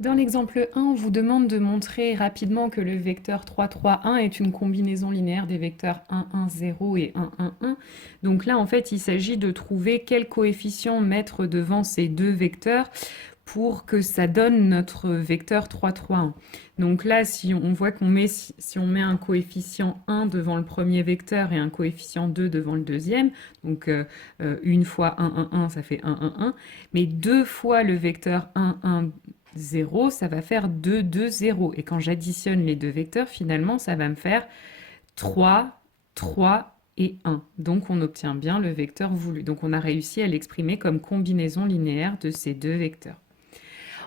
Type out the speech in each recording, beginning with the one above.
Dans l'exemple 1, on vous demande de montrer rapidement que le vecteur 3, 3, 1 est une combinaison linéaire des vecteurs 1, 1, 0 et 1, 1, 1. Donc là, en fait, il s'agit de trouver quel coefficient mettre devant ces deux vecteurs pour que ça donne notre vecteur 3, 3, 1. Donc là, si on voit si on met un coefficient 1 devant le premier vecteur et un coefficient 2 devant le deuxième, donc une fois 1, 1, 1, ça fait 1, 1, 1, mais deux fois le vecteur 1, 1, 0, ça va faire 2, 2, 0. Et quand j'additionne les deux vecteurs, finalement, ça va me faire 3, 3 et 1. Donc on obtient bien le vecteur voulu. Donc on a réussi à l'exprimer comme combinaison linéaire de ces deux vecteurs.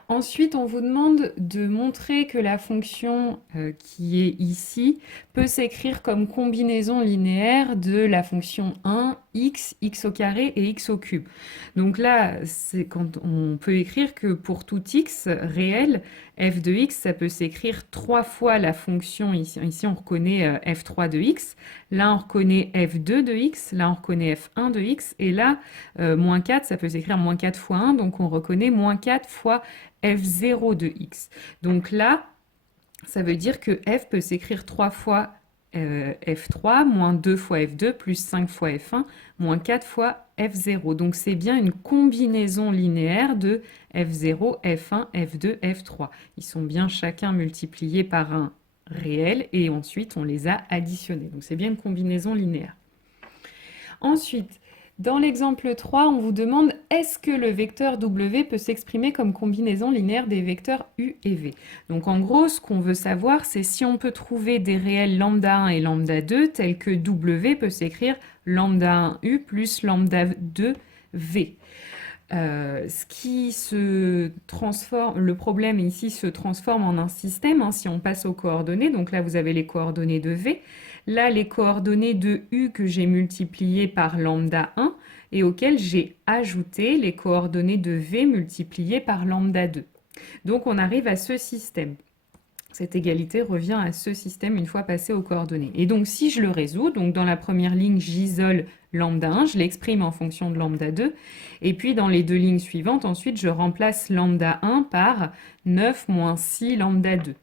Ensuite, on vous demande de montrer que la fonction qui est ici peut s'écrire comme combinaison linéaire de la fonction 1, x, x au carré et x au cube. Donc là, c'est quand on peut écrire que pour tout x réel, f de x, ça peut s'écrire 3 fois la fonction, ici on reconnaît f3 de x, là on reconnaît f2 de x, là on reconnaît f1 de x, et là, moins 4, ça peut s'écrire moins 4 fois 1, donc on reconnaît moins 4 fois f0 de x. Donc là, ça veut dire que f peut s'écrire 3 fois f3, moins 2 fois f2, plus 5 fois f1, moins 4 fois f0. Donc c'est bien une combinaison linéaire de f0, f1, f2, f3. Ils sont bien chacun multipliés par un réel et ensuite on les a additionnés. Donc c'est bien une combinaison linéaire. Ensuite, dans l'exemple 3, on vous demande est-ce que le vecteur W peut s'exprimer comme combinaison linéaire des vecteurs U et V. Donc en gros, ce qu'on veut savoir, c'est si on peut trouver des réels lambda 1 et lambda 2 tels que W peut s'écrire lambda 1 U plus lambda 2 V. Ce qui se transforme, le problème ici se transforme en un système si on passe aux coordonnées. Donc là, vous avez les coordonnées de V. Là, les coordonnées de U que j'ai multipliées par lambda 1 et auxquelles j'ai ajouté les coordonnées de V multipliées par lambda 2. Donc on arrive à ce système. Cette égalité revient à ce système une fois passé aux coordonnées. Et donc si je le résous, donc dans la première ligne, j'isole lambda 1, je l'exprime en fonction de lambda 2. Et puis dans les deux lignes suivantes, ensuite, je remplace lambda 1 par 9 moins 6 lambda 2.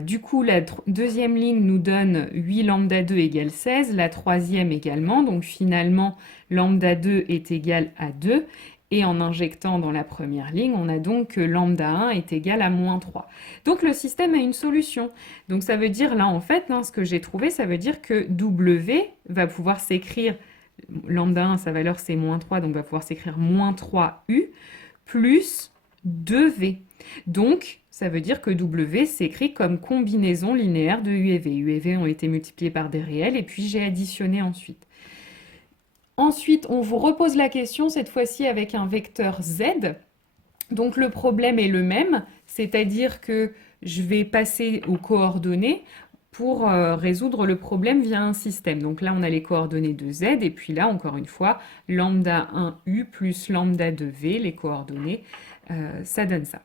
Du coup, la deuxième ligne nous donne 8 lambda 2 égale 16, la troisième également, donc finalement lambda 2 est égal à 2, et en injectant dans la première ligne, on a donc que lambda 1 est égal à moins 3. Donc le système a une solution. Donc ça veut dire là en fait, ce que j'ai trouvé, ça veut dire que W va pouvoir s'écrire, lambda 1 sa valeur c'est moins 3, donc va pouvoir s'écrire moins 3U plus 2V. Donc ça veut dire que W s'écrit comme combinaison linéaire de U et V. U et V ont été multipliés par des réels et puis j'ai additionné ensuite. Ensuite, on vous repose la question, cette fois-ci avec un vecteur Z. Donc le problème est le même, c'est-à-dire que je vais passer aux coordonnées pour résoudre le problème via un système. Donc là, on a les coordonnées de Z, et puis là, encore une fois, lambda 1U plus lambda 2V, les coordonnées, ça donne ça.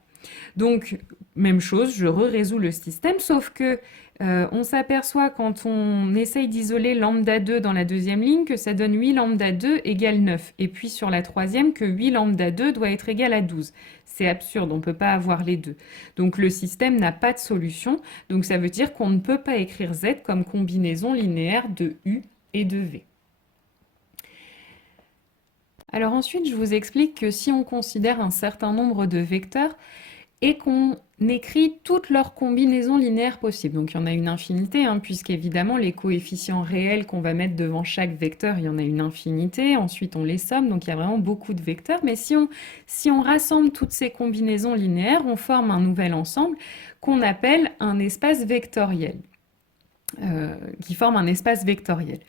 Donc, même chose, je résous le système, sauf que on s'aperçoit quand on essaye d'isoler lambda 2 dans la deuxième ligne que ça donne 8 lambda 2 égale 9. Et puis sur la troisième que 8 lambda 2 doit être égal à 12. C'est absurde, on ne peut pas avoir les deux. Donc le système n'a pas de solution. Donc ça veut dire qu'on ne peut pas écrire Z comme combinaison linéaire de U et de V. Alors ensuite, je vous explique que si on considère un certain nombre de vecteurs, et qu'on écrit toutes leurs combinaisons linéaires possibles. Donc il y en a une infinité, puisqu'évidemment les coefficients réels qu'on va mettre devant chaque vecteur, il y en a une infinité. Ensuite on les somme, donc il y a vraiment beaucoup de vecteurs. Mais si on rassemble toutes ces combinaisons linéaires, on forme un nouvel ensemble qu'on appelle un espace vectoriel, qui forme un espace vectoriel.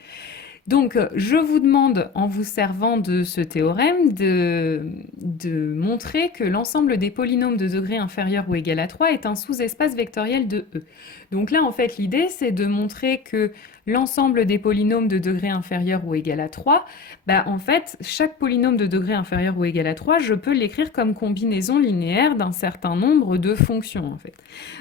Donc, je vous demande, en vous servant de ce théorème, de montrer que l'ensemble des polynômes de degré inférieur ou égal à 3 est un sous-espace vectoriel de E. Donc là, en fait, l'idée, c'est de montrer que l'ensemble des polynômes de degré inférieur ou égal à 3, en fait, chaque polynôme de degré inférieur ou égal à 3, je peux l'écrire comme combinaison linéaire d'un certain nombre de fonctions, en fait.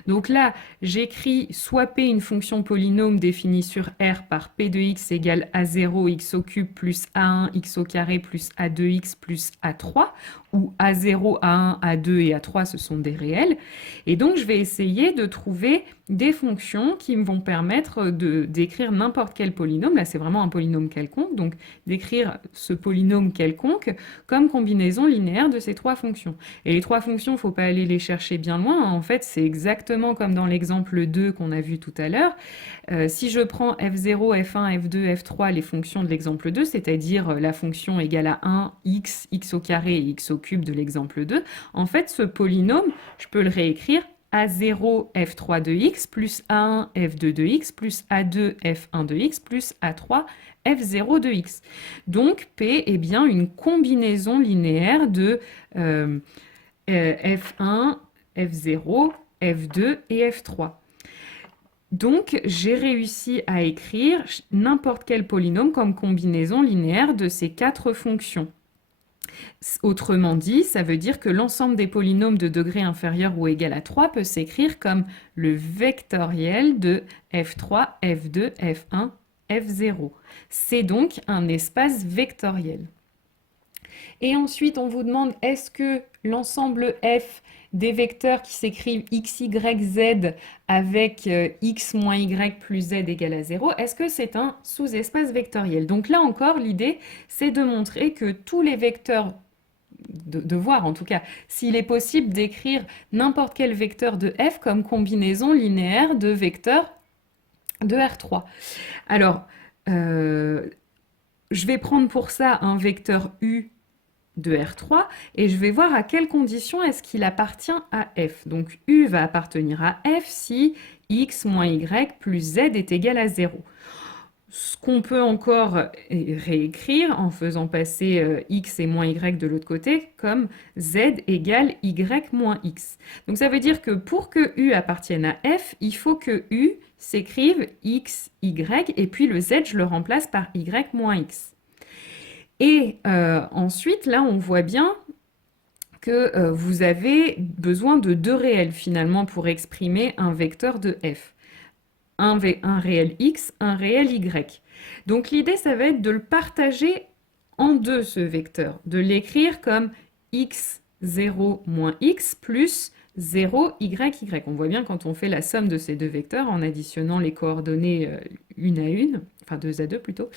Donc là, j'écris soit P une fonction polynôme définie sur R par P de x égale A0 A0 x au cube plus A1 x au carré plus A2x plus A3, où A0, A1, A2 et A3, ce sont des réels. Et donc, je vais essayer de trouver des fonctions qui me vont permettre d'écrire n'importe quel polynôme. Là, c'est vraiment un polynôme quelconque. Donc, d'écrire ce polynôme quelconque comme combinaison linéaire de ces trois fonctions. Et les trois fonctions, il ne faut pas aller les chercher bien loin. En fait, c'est exactement comme dans l'exemple 2 qu'on a vu tout à l'heure. Si je prends f0, f1, f2, f3, les fonctions de l'exemple 2, c'est-à-dire la fonction égale à 1, x, x au carré et x au cube de l'exemple 2, en fait, ce polynôme, je peux le réécrire A0 f3 de x plus A1 f2 de x plus A2 f1 de x plus A3 f0 de x. Donc P est bien une combinaison linéaire de f1, f0, f2 et f3. Donc j'ai réussi à écrire n'importe quel polynôme comme combinaison linéaire de ces quatre fonctions. Autrement dit, ça veut dire que l'ensemble des polynômes de degré inférieur ou égal à 3 peut s'écrire comme le vectoriel de f3, f2, f1, f0. C'est donc un espace vectoriel. Et ensuite, on vous demande, est-ce que l'ensemble F des vecteurs qui s'écrivent x, y, z avec x moins y plus z égale à 0, est-ce que c'est un sous-espace vectoriel? Donc là encore, l'idée, c'est de montrer que tous les vecteurs, de voir en tout cas, s'il est possible d'écrire n'importe quel vecteur de f comme combinaison linéaire de vecteurs de R3. Alors, je vais prendre pour ça un vecteur u de R3 et je vais voir à quelles conditions est-ce qu'il appartient à f. Donc u va appartenir à f si x moins y plus z est égal à 0. Ce qu'on peut encore réécrire en faisant passer x et moins y de l'autre côté comme z égale y moins x. Donc ça veut dire que pour que u appartienne à f, il faut que u s'écrive x, y et puis le z, je le remplace par y moins x. Et ensuite, là, on voit bien que vous avez besoin de deux réels finalement pour exprimer un vecteur de f. Un réel x, un réel y. Donc l'idée, ça va être de le partager en deux, ce vecteur, de l'écrire comme x0 moins x plus 0, y. On voit bien quand on fait la somme de ces deux vecteurs en additionnant les coordonnées une à une, enfin 2 à 2 plutôt,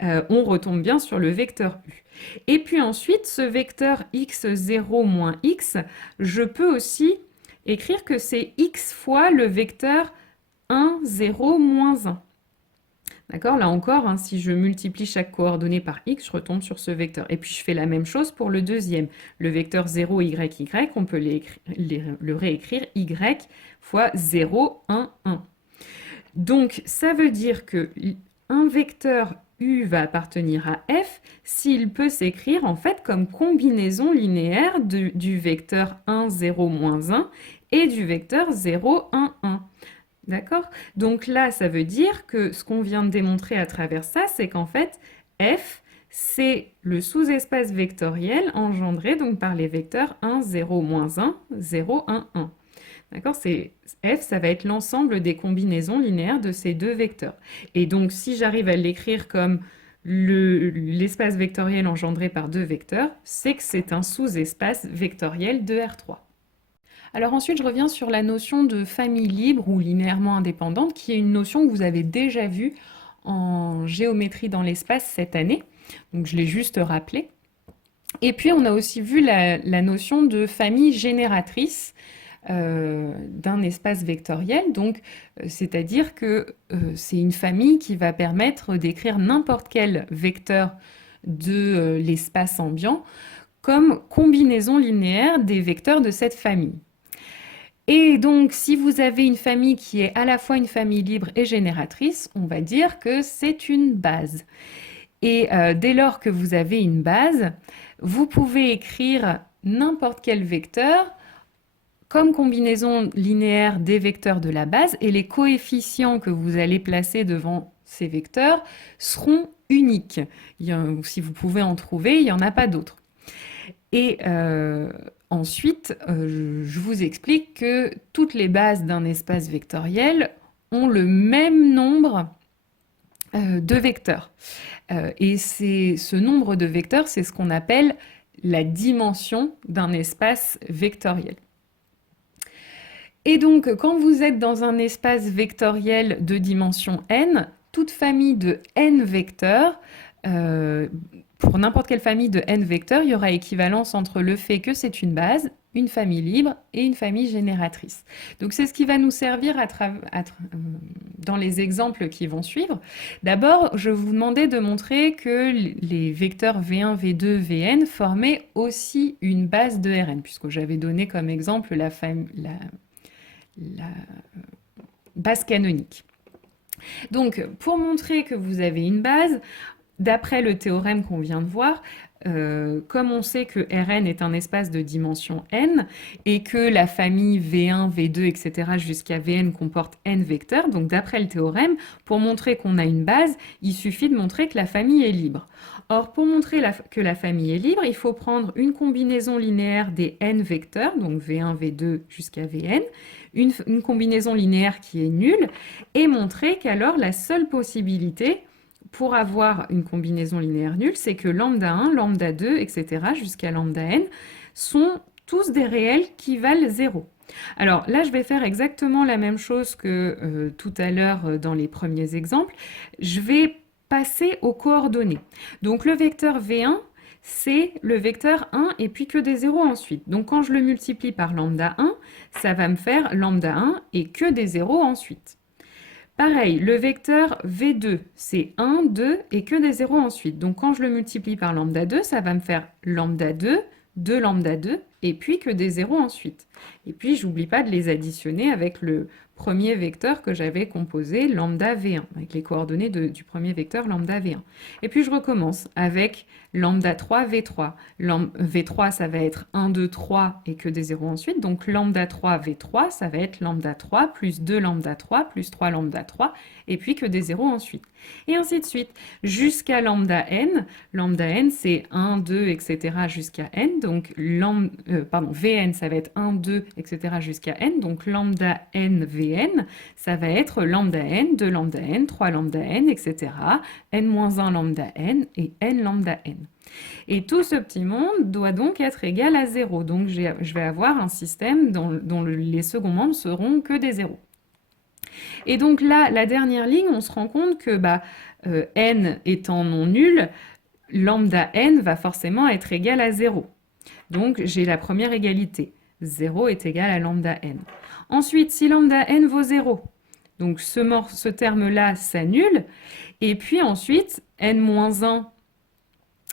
on retombe bien sur le vecteur u. Et puis ensuite, ce vecteur x0 moins x, je peux aussi écrire que c'est x fois le vecteur 1, 0, moins 1. D'accord? Là encore, hein, si je multiplie chaque coordonnée par x, je retombe sur ce vecteur. Et puis je fais la même chose pour le deuxième. Le vecteur 0, y, on peut le réécrire y fois 0, 1, 1. Donc ça veut dire que un vecteur u va appartenir à f s'il peut s'écrire en fait comme combinaison linéaire du vecteur 1, 0, moins 1 et du vecteur 0, 1, 1. D'accord? Donc là, ça veut dire que ce qu'on vient de démontrer à travers ça, c'est qu'en fait, f, c'est le sous-espace vectoriel engendré donc par les vecteurs 1, 0, moins 1, 0, 1, 1. D'accord? F, ça va être l'ensemble des combinaisons linéaires de ces deux vecteurs. Et donc, si j'arrive à l'écrire comme l'espace vectoriel engendré par deux vecteurs, c'est que c'est un sous-espace vectoriel de R3. Alors ensuite, je reviens sur la notion de famille libre ou linéairement indépendante, qui est une notion que vous avez déjà vue en géométrie dans l'espace cette année. Donc je l'ai juste rappelé. Et puis on a aussi vu la notion de famille génératrice d'un espace vectoriel. Donc c'est-à-dire que c'est une famille qui va permettre d'écrire n'importe quel vecteur de l'espace ambiant comme combinaison linéaire des vecteurs de cette famille. Et donc, si vous avez une famille qui est à la fois une famille libre et génératrice, on va dire que c'est une base. Et dès lors que vous avez une base, vous pouvez écrire n'importe quel vecteur comme combinaison linéaire des vecteurs de la base, et les coefficients que vous allez placer devant ces vecteurs seront uniques. Si vous pouvez en trouver, il n'y en a pas d'autres. Et ensuite, je vous explique que toutes les bases d'un espace vectoriel ont le même nombre de vecteurs. Et ce nombre de vecteurs, c'est ce qu'on appelle la dimension d'un espace vectoriel. Et donc, quand vous êtes dans un espace vectoriel de dimension n, toute famille de n vecteurs, pour n'importe quelle famille de n vecteurs, il y aura équivalence entre le fait que c'est une base, une famille libre et une famille génératrice. Donc c'est ce qui va nous servir dans les exemples qui vont suivre. D'abord, je vous demandais de montrer que les vecteurs V1, V2, Vn formaient aussi une base de Rn, puisque j'avais donné comme exemple la base canonique. Donc, pour montrer que vous avez une base, d'après le théorème qu'on vient de voir, comme on sait que Rn est un espace de dimension n et que la famille V1, V2, etc. jusqu'à Vn comporte n vecteurs, donc d'après le théorème, pour montrer qu'on a une base, il suffit de montrer que la famille est libre. Or, pour montrer que la famille est libre, il faut prendre une combinaison linéaire des n vecteurs, donc V1, V2 jusqu'à Vn, une combinaison linéaire qui est nulle, et montrer qu'alors la seule possibilité pour avoir une combinaison linéaire nulle, c'est que lambda 1, lambda 2, etc., jusqu'à lambda n, sont tous des réels qui valent 0. Alors là, je vais faire exactement la même chose que tout à l'heure dans les premiers exemples. Je vais passer aux coordonnées. Donc le vecteur V1, c'est le vecteur 1 et puis que des 0 ensuite. Donc quand je le multiplie par lambda 1, ça va me faire lambda 1 et que des 0 ensuite. Pareil, le vecteur V2, c'est 1, 2 et que des 0 ensuite. Donc quand je le multiplie par lambda 2, ça va me faire lambda 2, 2 lambda 2 et puis que des 0 ensuite. Et puis j'oublie pas de les additionner avec le premier vecteur que j'avais composé, lambda V1, avec les coordonnées du premier vecteur lambda V1. Et puis je recommence avec lambda 3, V3. V3, ça va être 1, 2, 3 et que des 0 ensuite. Donc lambda 3, V3, ça va être lambda 3 plus 2 lambda 3 plus 3 lambda 3 et puis que des 0 ensuite. Et ainsi de suite, jusqu'à lambda n. Lambda n, c'est 1, 2, etc. jusqu'à n. Donc Vn, ça va être 1, 2, etc. jusqu'à n. Donc lambda n, Vn, ça va être lambda n, 2 lambda n, 3 lambda n, etc. n-1 lambda n et n lambda n. Et tout ce petit monde doit donc être égal à 0. Donc je vais avoir un système dont les seconds membres seront que des 0. Et donc là, la dernière ligne, on se rend compte que n étant non nul, lambda n va forcément être égal à 0. Donc j'ai la première égalité. 0 est égal à lambda n. Ensuite, si lambda n vaut 0, donc ce terme-là s'annule. Et puis ensuite, n-1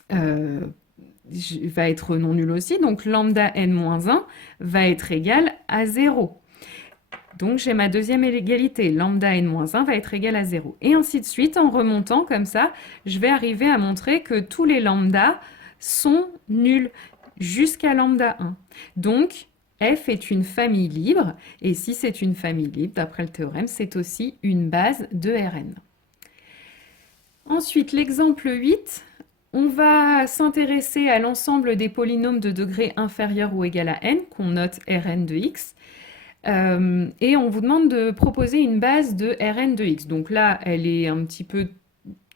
va être non nul aussi. Donc lambda n-1 va être égal à 0. Donc j'ai ma deuxième égalité, lambda n-1 va être égal à 0. Et ainsi de suite, en remontant comme ça, je vais arriver à montrer que tous les lambda sont nuls jusqu'à lambda 1. Donc f est une famille libre, et si c'est une famille libre, d'après le théorème, c'est aussi une base de Rn. Ensuite, l'exemple 8, on va s'intéresser à l'ensemble des polynômes de degré inférieur ou égal à n, qu'on note Rn de x. Et on vous demande de proposer une base de Rn de x. Donc là, elle est un petit peu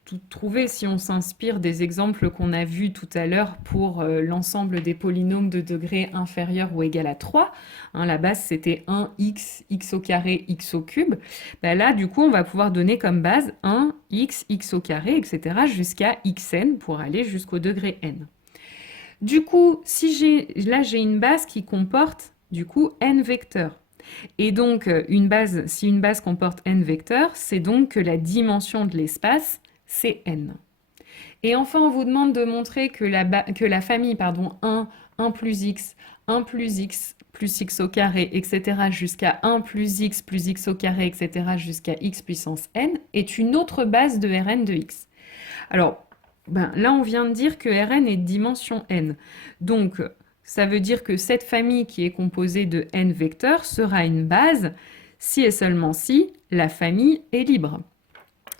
toute trouvée si on s'inspire des exemples qu'on a vus tout à l'heure pour l'ensemble des polynômes de degré inférieur ou égal à 3. La base, c'était 1x, x au carré, x au cube. Là, du coup, on va pouvoir donner comme base 1x, x au carré, etc. jusqu'à xn pour aller jusqu'au degré n. Du coup, là, j'ai une base qui comporte, du coup, n vecteurs. Et donc, si une base comporte n vecteurs, c'est donc que la dimension de l'espace, c'est n. Et enfin, on vous demande de montrer que la famille 1 plus x plus x au carré, etc. jusqu'à 1 plus x au carré, etc. jusqu'à x puissance n est une autre base de Rn de x. Alors, là, on vient de dire que Rn est de dimension n. Donc, ça veut dire que cette famille qui est composée de n vecteurs sera une base si et seulement si la famille est libre.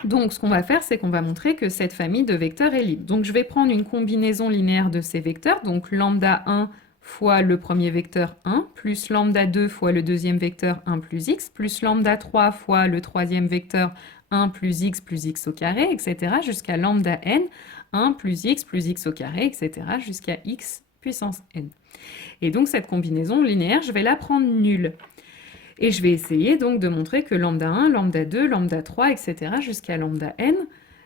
Donc, ce qu'on va faire, c'est qu'on va montrer que cette famille de vecteurs est libre. Donc, je vais prendre une combinaison linéaire de ces vecteurs, donc lambda 1 fois le premier vecteur 1, plus lambda 2 fois le deuxième vecteur 1 plus x, plus lambda 3 fois le troisième vecteur 1 plus x au carré, etc., jusqu'à lambda n, 1 plus x au carré, etc., jusqu'à x puissance n. Et donc cette combinaison linéaire, je vais la prendre nulle. Et je vais essayer donc de montrer que lambda 1, lambda 2, lambda 3, etc., jusqu'à lambda n,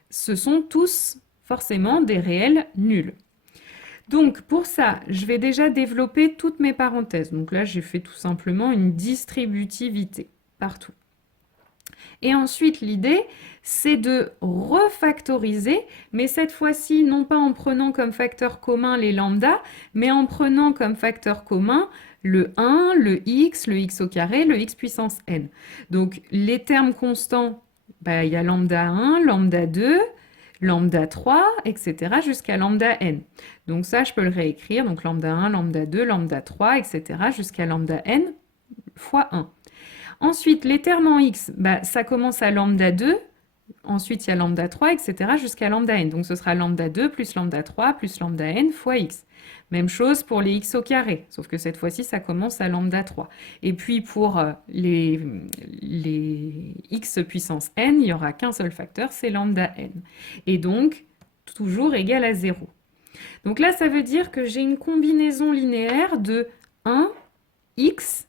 ce sont tous forcément des réels nuls. Donc pour ça, je vais déjà développer toutes mes parenthèses. Donc là, j'ai fait tout simplement une distributivité partout. Et ensuite, l'idée, c'est de refactoriser, mais cette fois-ci, non pas en prenant comme facteur commun les lambda, mais en prenant comme facteur commun le 1, le x au carré, le x puissance n. Donc les termes constants, il y a lambda 1, lambda 2, lambda 3, etc. jusqu'à lambda n. Donc ça, je peux le réécrire. Donc lambda 1, lambda 2, lambda 3, etc. jusqu'à lambda n fois 1. Ensuite, les termes en x, ça commence à lambda 2, ensuite il y a lambda 3, etc. jusqu'à lambda n. Donc ce sera lambda 2 plus lambda 3 plus lambda n fois x. Même chose pour les x au carré, sauf que cette fois-ci, ça commence à lambda 3. Et puis pour les x puissance n, il n'y aura qu'un seul facteur, c'est lambda n. Et donc, toujours égal à 0. Donc là, ça veut dire que j'ai une combinaison linéaire de 1, x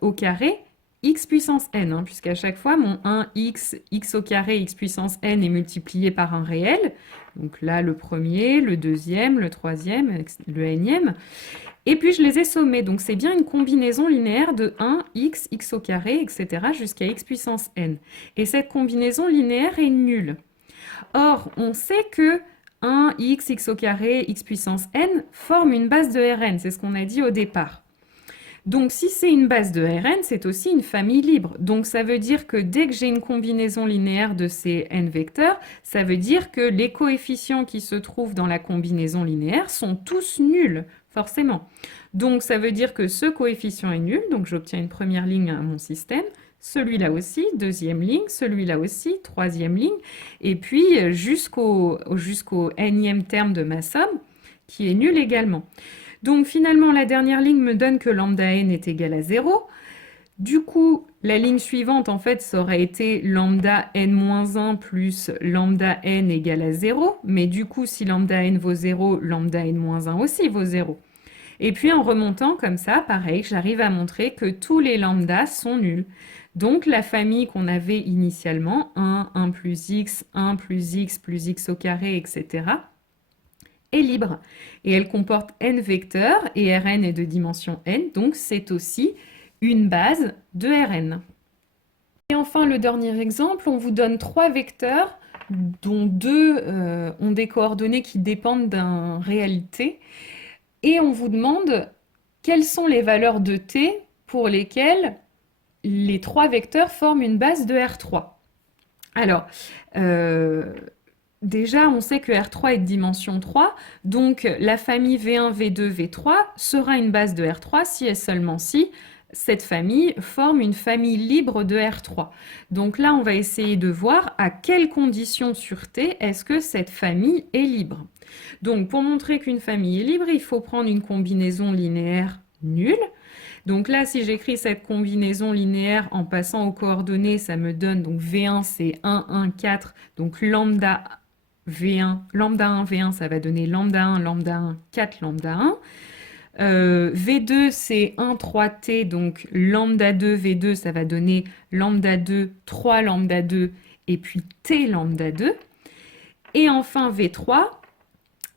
au carré, x puissance n, puisqu'à chaque fois, mon 1x, x au carré, x puissance n est multiplié par un réel. Donc là, le premier, le deuxième, le troisième, le nème. Et puis, je les ai sommés. Donc, c'est bien une combinaison linéaire de 1x, x au carré, etc. jusqu'à x puissance n. Et cette combinaison linéaire est nulle. Or, on sait que 1x, x au carré, x puissance n forme une base de Rn. C'est ce qu'on a dit au départ. Donc, si c'est une base de Rn, c'est aussi une famille libre. Donc, ça veut dire que dès que j'ai une combinaison linéaire de ces n vecteurs, ça veut dire que les coefficients qui se trouvent dans la combinaison linéaire sont tous nuls, forcément. Donc, ça veut dire que ce coefficient est nul. Donc, j'obtiens une première ligne à mon système. Celui-là aussi, deuxième ligne, celui-là aussi, troisième ligne. Et puis, jusqu'au nème terme de ma somme, qui est nul également. Donc finalement, la dernière ligne me donne que lambda n est égal à 0. Du coup, la ligne suivante, en fait, ça aurait été lambda n-1 plus lambda n égale à 0. Mais du coup, si lambda n vaut 0, lambda n-1 aussi vaut 0. Et puis en remontant comme ça, pareil, j'arrive à montrer que tous les lambdas sont nuls. Donc la famille qu'on avait initialement, 1 plus x plus x au carré, etc., est libre. Et elle comporte n vecteurs et Rn est de dimension n, donc c'est aussi une base de Rn. Et enfin, le dernier exemple, on vous donne 3 vecteurs dont 2 ont des coordonnées qui dépendent d'un réalité. Et on vous demande quelles sont les valeurs de t pour lesquelles les 3 vecteurs forment une base de R3. Alors, déjà, on sait que R3 est de dimension 3, donc la famille V1, V2, V3 sera une base de R3 si et seulement si cette famille forme une famille libre de R3. Donc là, on va essayer de voir à quelles conditions sur T est-ce que cette famille est libre. Donc pour montrer qu'une famille est libre, il faut prendre une combinaison linéaire nulle. Donc là, si j'écris cette combinaison linéaire en passant aux coordonnées, ça me donne, donc V1 c'est 1, 1, 4, donc lambda V1, lambda 1, V1, ça va donner lambda 1, lambda 1, 4, lambda 1. V2, c'est 1, 3t, donc lambda 2, V2, ça va donner lambda 2, 3 lambda 2, et puis t lambda 2. Et enfin, V3,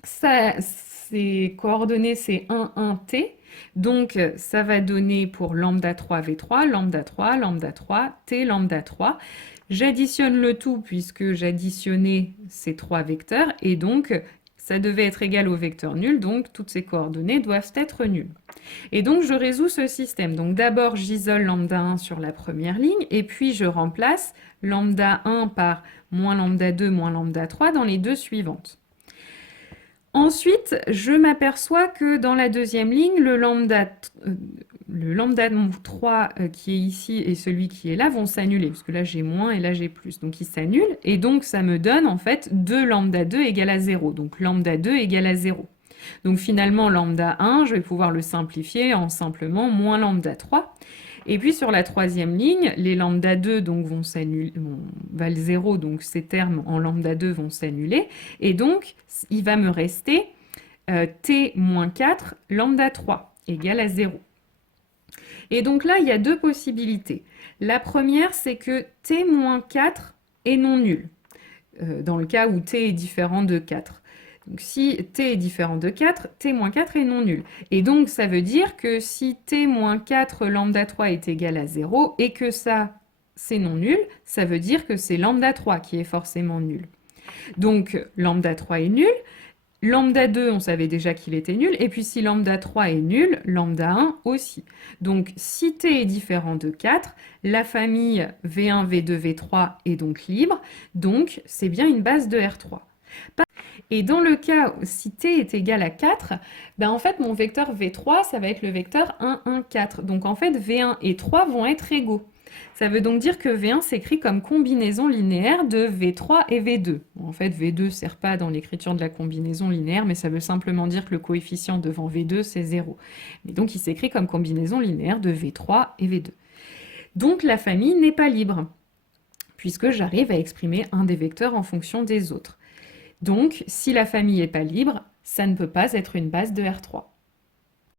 ses coordonnées, c'est 1, 1, t. Donc, ça va donner pour lambda 3, V3, lambda 3, lambda 3, t, lambda 3. J'additionne le tout puisque j'additionnais ces 3 vecteurs et donc ça devait être égal au vecteur nul, donc toutes ces coordonnées doivent être nulles. Et donc je résous ce système. Donc d'abord j'isole lambda 1 sur la première ligne et puis je remplace lambda 1 par moins lambda 2 moins lambda 3 dans les deux suivantes. Ensuite, je m'aperçois que dans la deuxième ligne, le lambda 3 qui est ici et celui qui est là vont s'annuler, parce que là j'ai moins et là j'ai plus, donc ils s'annulent, et donc ça me donne en fait 2 lambda 2 égale à 0, donc lambda 2 égale à 0. Donc finalement, lambda 1, je vais pouvoir le simplifier en simplement moins lambda 3. Et puis sur la troisième ligne, les lambda 2 donc, valent 0, donc ces termes en lambda 2 vont s'annuler. Et donc, il va me rester t moins 4 lambda 3 égale à 0. Et donc là, il y a deux possibilités. La première, c'est que t moins 4 est non nul, dans le cas où t est différent de 4. Donc si t est différent de 4, t moins 4 est non nul. Et donc ça veut dire que si t moins 4 lambda 3 est égal à 0 et que ça c'est non nul, ça veut dire que c'est lambda 3 qui est forcément nul. Donc lambda 3 est nul, lambda 2 on savait déjà qu'il était nul, et puis si lambda 3 est nul, lambda 1 aussi. Donc si t est différent de 4, la famille V1, V2, V3 est donc libre, donc c'est bien une base de R3. Et dans le cas où si t est égal à 4, ben en fait mon vecteur V3, ça va être le vecteur 1, 1, 4. Donc en fait V1 et 3 vont être égaux. Ça veut donc dire que V1 s'écrit comme combinaison linéaire de V3 et V2. En fait V2 ne sert pas dans l'écriture de la combinaison linéaire, mais ça veut simplement dire que le coefficient devant V2 c'est 0. Mais donc il s'écrit comme combinaison linéaire de V3 et V2. Donc la famille n'est pas libre, puisque j'arrive à exprimer un des vecteurs en fonction des autres. Donc, si la famille n'est pas libre, ça ne peut pas être une base de R3.